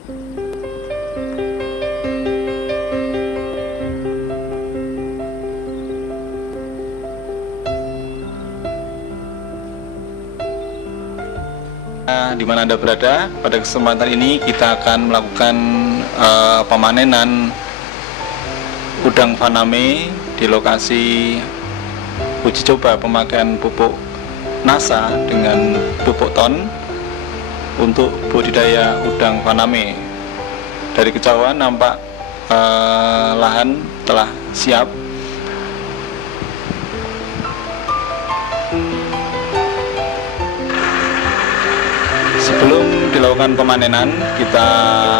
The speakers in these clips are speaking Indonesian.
Di mana Anda berada, pada kesempatan ini kita akan melakukan pemanenan udang faname di lokasi uji coba pemakaian pupuk NASA dengan pupuk ton untuk budidaya udang faname. Dari kejauhan nampak lahan telah siap. Sebelum dilakukan pemanenan, kita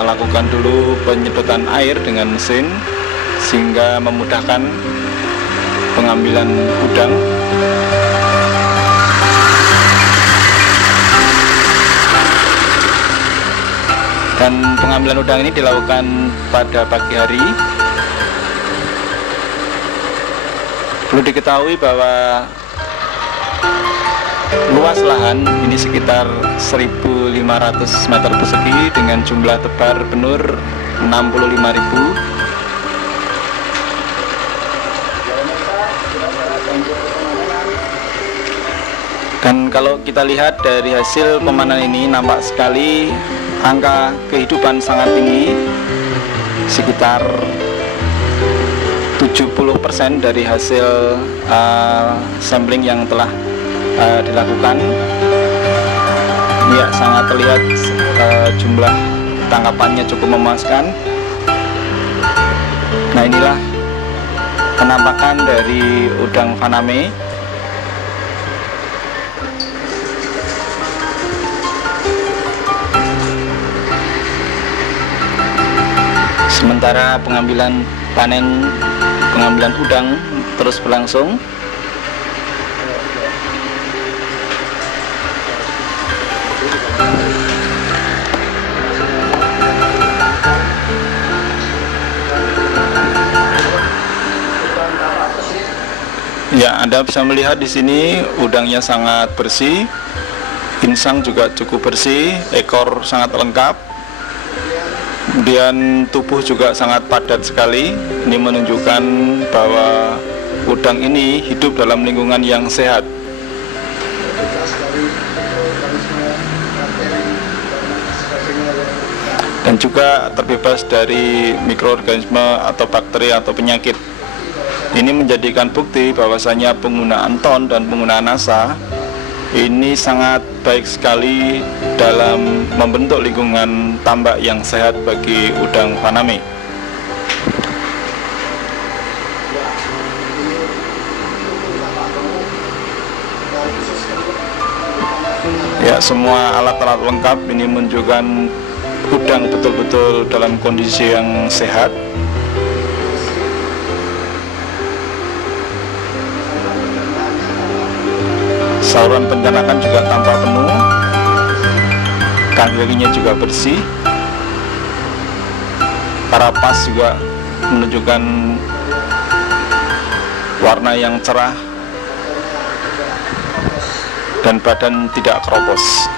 lakukan dulu penyedotan air dengan mesin sehingga memudahkan pengambilan udang. Dan pengambilan udang ini dilakukan pada pagi hari. Perlu diketahui bahwa luas lahan ini sekitar 1.500 meter persegi dengan jumlah tebar benur 65.000. Dan kalau kita lihat dari hasil pemanenan ini, nampak sekali angka kehidupan sangat tinggi, sekitar 70% dari hasil sampling yang telah dilakukan. Ya, sangat terlihat jumlah tangkapannya cukup memuaskan. Nah, inilah penampakan dari udang faname. Sementara pengambilan udang terus berlangsung. Ya, Anda bisa melihat di sini udangnya sangat bersih, insang juga cukup bersih, ekor sangat lengkap, kemudian tubuh juga sangat padat sekali. Ini menunjukkan bahwa udang ini hidup dalam lingkungan yang sehat. Dan juga terbebas dari mikroorganisme atau bakteri atau penyakit. Ini menjadikan bukti bahwasanya penggunaan ton dan penggunaan NASA ini sangat baik sekali dalam membentuk lingkungan tambak yang sehat bagi udang faname. Ya, semua alat-alat lengkap ini menunjukkan udang betul-betul dalam kondisi yang sehat. Saluran pencernaan juga tampak penuh, kaki-kakinya juga bersih, karapas juga menunjukkan warna yang cerah, dan badan tidak keropos.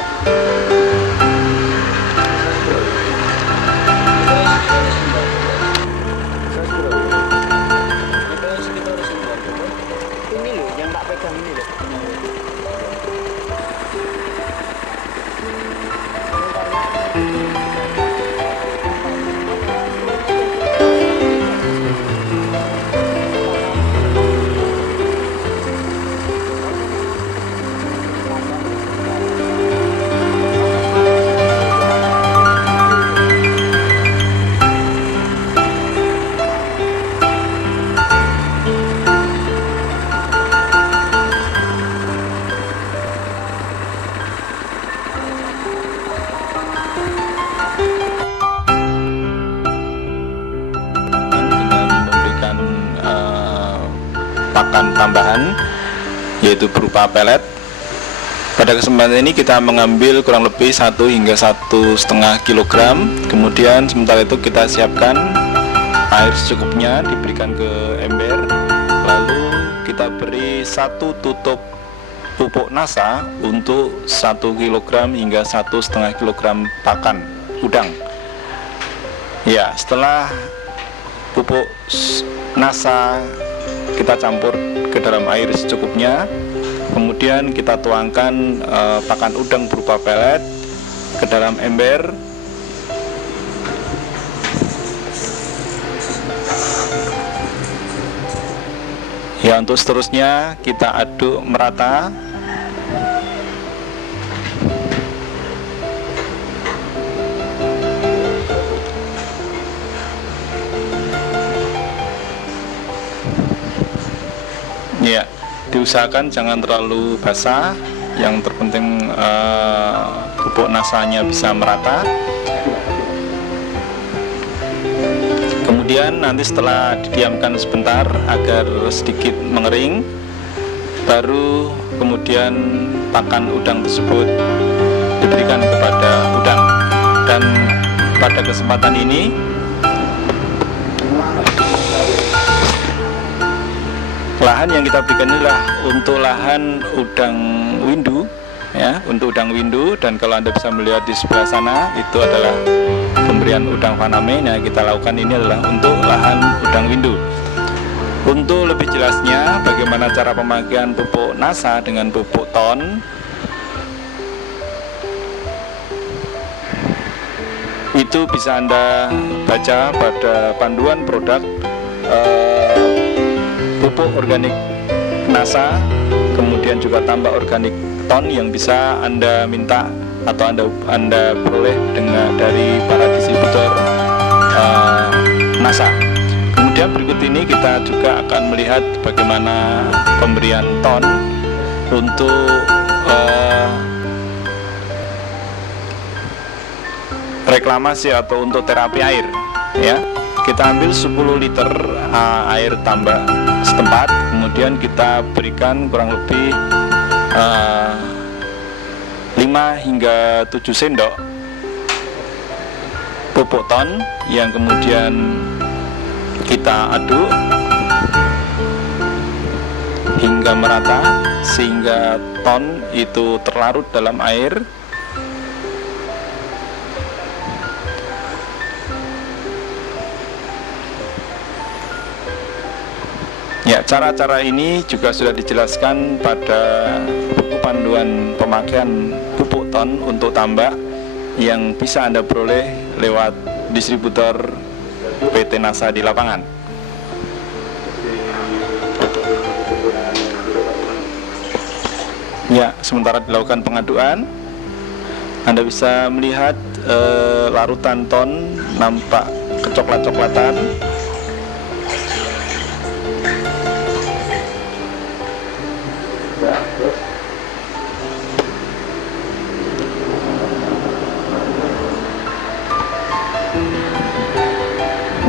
Pakan tambahan yaitu berupa pelet. Pada kesempatan ini kita mengambil kurang lebih 1 hingga 1,5 kg. Kemudian sementara itu kita siapkan air secukupnya, diberikan ke ember, lalu kita beri 1 tutup pupuk NASA untuk 1 kg hingga 1,5 kg pakan udang. Ya, setelah pupuk nasa kita campur ke dalam air secukupnya, kemudian kita tuangkan pakan udang berupa pelet ke dalam ember. Ya, untuk seterusnya kita aduk merata. Ya, diusahakan jangan terlalu basah. Yang terpenting pupuk nasanya bisa merata. Kemudian nanti setelah didiamkan sebentar agar sedikit mengering, baru kemudian pakan udang tersebut diberikan kepada udang. Dan pada kesempatan ini lahan yang kita berikan inilah untuk lahan udang windu, ya, untuk udang windu. Dan kalau Anda bisa melihat di sebelah sana, itu adalah pemberian udang faname. Nah, kita lakukan ini adalah untuk lahan udang windu. Untuk lebih jelasnya bagaimana cara pemakaian pupuk nasa dengan pupuk ton, itu bisa Anda baca pada panduan produk pupuk organik nasa, kemudian juga tambah organik ton yang bisa Anda minta atau Anda peroleh dari para distributor nasa. Kemudian berikut ini kita juga akan melihat bagaimana pemberian ton untuk reklamasi atau untuk terapi air, ya. Kita ambil 10 liter air tambak setempat, kemudian kita berikan kurang lebih 5 hingga 7 sendok pupuk ton yang kemudian kita aduk hingga merata sehingga ton itu terlarut dalam air. Ya, cara-cara ini juga sudah dijelaskan pada buku panduan pemakaian pupuk ton untuk tambak yang bisa Anda peroleh lewat distributor PT Nasa di lapangan. Ya, sementara dilakukan pengaduan, Anda bisa melihat larutan ton nampak kecoklat-coklatan.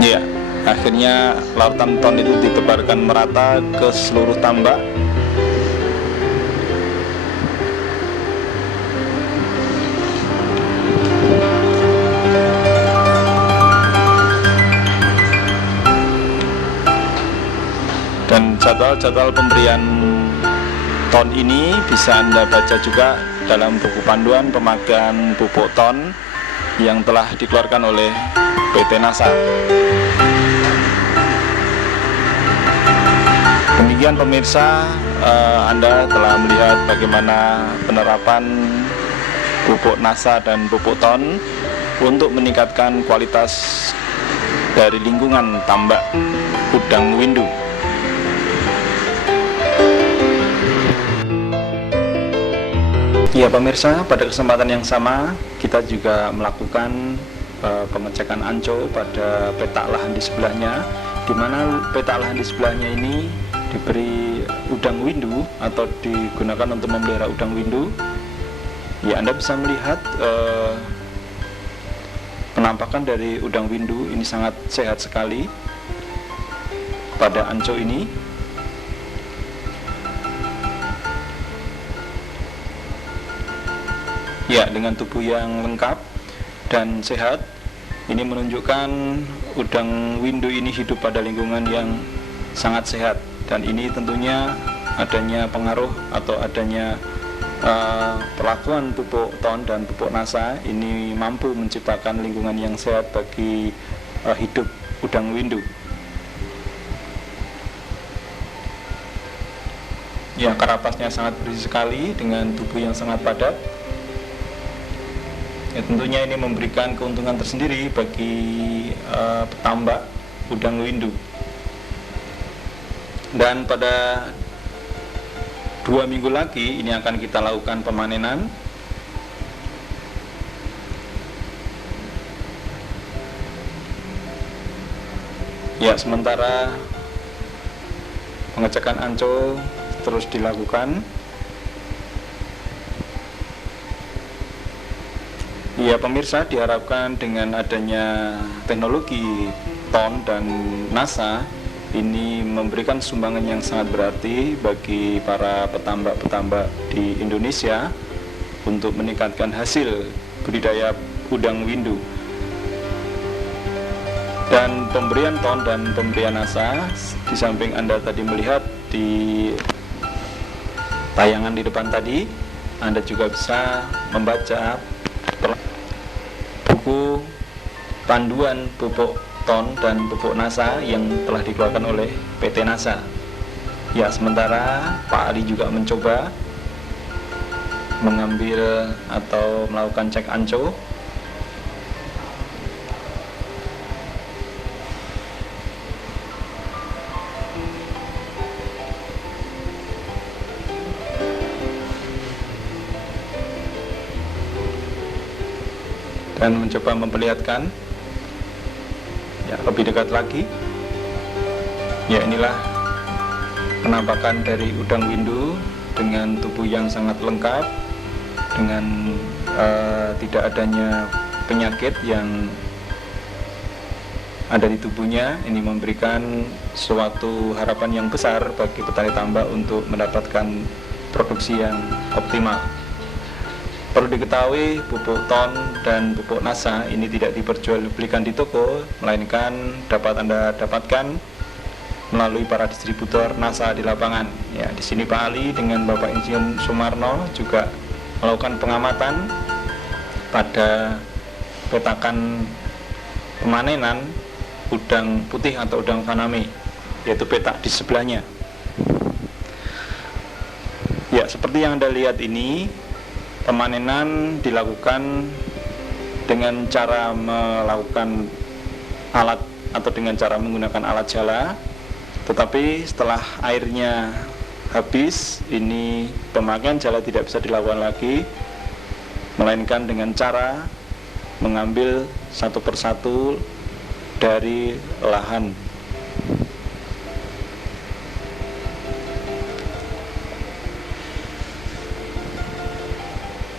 Ya, akhirnya larutan ton itu ditebarkan merata ke seluruh tambak. Dan jadwal-jadwal pemberian ton ini bisa Anda baca juga dalam buku panduan pemakaian pupuk ton yang telah dikeluarkan oleh PT Nasa. Demikian pemirsa, Anda telah melihat bagaimana penerapan pupuk nasa dan pupuk ton untuk meningkatkan kualitas dari lingkungan tambak udang windu. Ya pemirsa, pada kesempatan yang sama kita juga melakukan pengecekan anco pada petak lahan di sebelahnya, di mana petak lahan di sebelahnya ini diberi udang windu atau digunakan untuk memelihara udang windu. Ya, Anda bisa melihat penampakan dari udang windu ini sangat sehat sekali pada anco ini. Ya, dengan tubuh yang lengkap dan sehat, ini menunjukkan udang windu ini hidup pada lingkungan yang sangat sehat. Dan ini tentunya adanya pengaruh atau adanya perlakuan pupuk ton dan pupuk nasa ini mampu menciptakan lingkungan yang sehat bagi hidup udang windu. Ya, karapasnya sangat berisi sekali dengan tubuh yang sangat padat. Ya, tentunya ini memberikan keuntungan tersendiri bagi petambak udang windu. Dan pada 2 minggu lagi ini akan kita lakukan pemanenan. Ya, sementara pengecekan anco terus dilakukan. Ya pemirsa, diharapkan dengan adanya teknologi TON dan NASA ini memberikan sumbangan yang sangat berarti bagi para petambak-petambak di Indonesia untuk meningkatkan hasil budidaya udang windu. Dan pemberian TON dan pemberian NASA, di samping Anda tadi melihat di tayangan di depan tadi, Anda juga bisa membaca buku panduan pupuk TON dan pupuk NASA yang telah dikeluarkan oleh PT NASA. Ya, sementara Pak Ali juga mencoba mengambil atau melakukan cek anco. Dan mencoba memperlihatkan ya lebih dekat lagi. Ya, inilah penampakan dari udang windu dengan tubuh yang sangat lengkap, dengan tidak adanya penyakit yang ada di tubuhnya. Ini memberikan suatu harapan yang besar bagi petani tambak untuk mendapatkan produksi yang optimal. Perlu diketahui, pupuk TON dan pupuk NASA ini tidak diperjualbelikan di toko, melainkan dapat Anda dapatkan melalui para distributor NASA di lapangan. Ya, di sini Pak Ali dengan Bapak Insinyur Sumarno juga melakukan pengamatan pada petakan pemanenan udang putih atau udang faname, yaitu petak di sebelahnya. Ya, seperti yang Anda lihat ini, pemanenan dilakukan dengan cara melakukan alat atau dengan cara menggunakan alat jala, tetapi setelah airnya habis, ini pemakaian jala tidak bisa dilakukan lagi, melainkan dengan cara mengambil satu persatu dari lahan.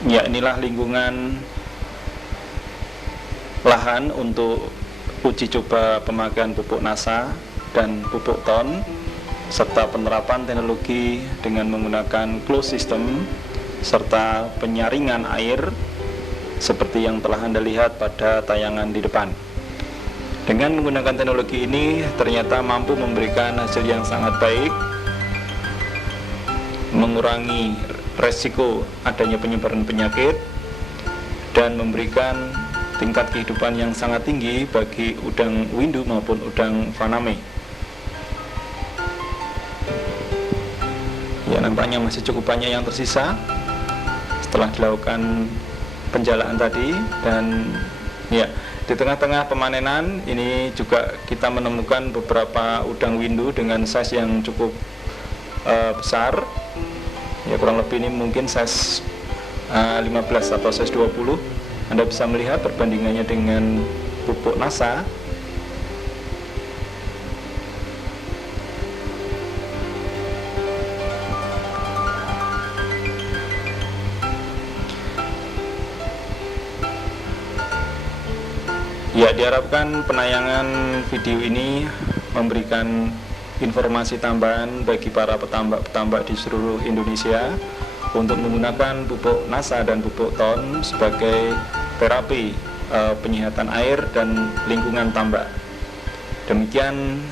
Ya, inilah lingkungan lahan untuk uji coba pemakaian pupuk NASA dan pupuk TON serta penerapan teknologi dengan menggunakan closed system serta penyaringan air seperti yang telah Anda lihat pada tayangan di depan. Dengan menggunakan teknologi ini ternyata mampu memberikan hasil yang sangat baik, mengurangi resiko adanya penyebaran penyakit, dan memberikan tingkat kehidupan yang sangat tinggi bagi udang windu maupun udang faname. Ya, nampaknya masih cukup banyak yang tersisa setelah dilakukan penjalaan tadi. Dan ya, di tengah-tengah pemanenan ini juga kita menemukan beberapa udang windu dengan size yang cukup besar. Ya, kurang lebih ini mungkin size 15 atau size 20. Anda bisa melihat perbandingannya dengan pupuk NASA. Ya, diharapkan penayangan video ini memberikan informasi tambahan bagi para petambak-petambak di seluruh Indonesia untuk menggunakan pupuk NASA dan pupuk TON sebagai terapi penyihatan air dan lingkungan tambak. Demikian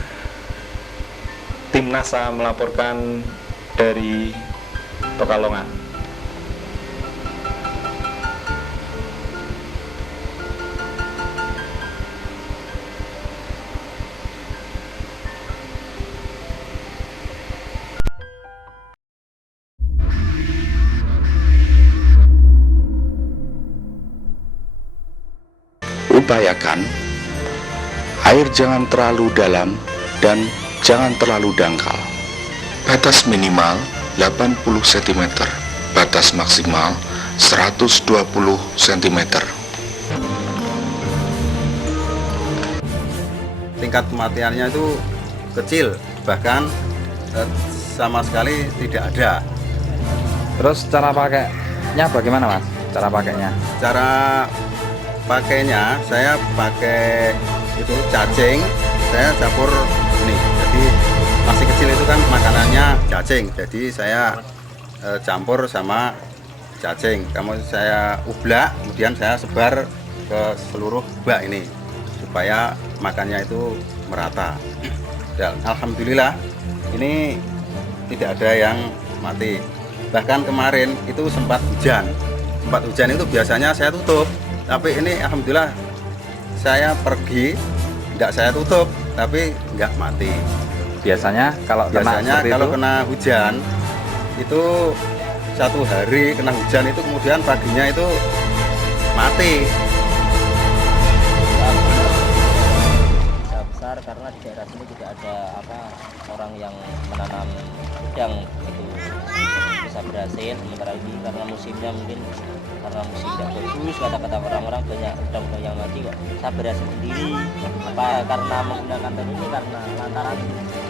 tim NASA melaporkan dari Pekalongan. Upayakan air jangan terlalu dalam dan jangan terlalu dangkal. Batas minimal 80 cm, batas maksimal 120 cm. Tingkat kematiannya itu kecil, bahkan sama sekali tidak ada. Terus cara pakainya bagaimana Mas? Cara pakainya? Cara pakainya saya pakai itu cacing, saya campur ini. Jadi masih kecil itu kan makanannya cacing, jadi saya campur sama cacing. Kemudian saya ublak, kemudian saya sebar ke seluruh bak ini supaya makannya itu merata. Dan alhamdulillah ini tidak ada yang mati. Bahkan kemarin itu sempat hujan itu biasanya saya tutup, tapi ini alhamdulillah saya pergi nggak saya tutup tapi nggak mati. Biasanya kalau kena hujan itu satu hari kena hujan itu kemudian paginya itu mati. Besar karena di daerah sini juga ada orang yang menanam udang itu bisa berhasil. Sementara ini karena musimnya mungkin karena musim tidak bagus, kata-kata orang-orang banyak udang-udang yang mati kok. Saya berhasil sendiri karena menggunakan teknik ini karena lantaran ini gitu.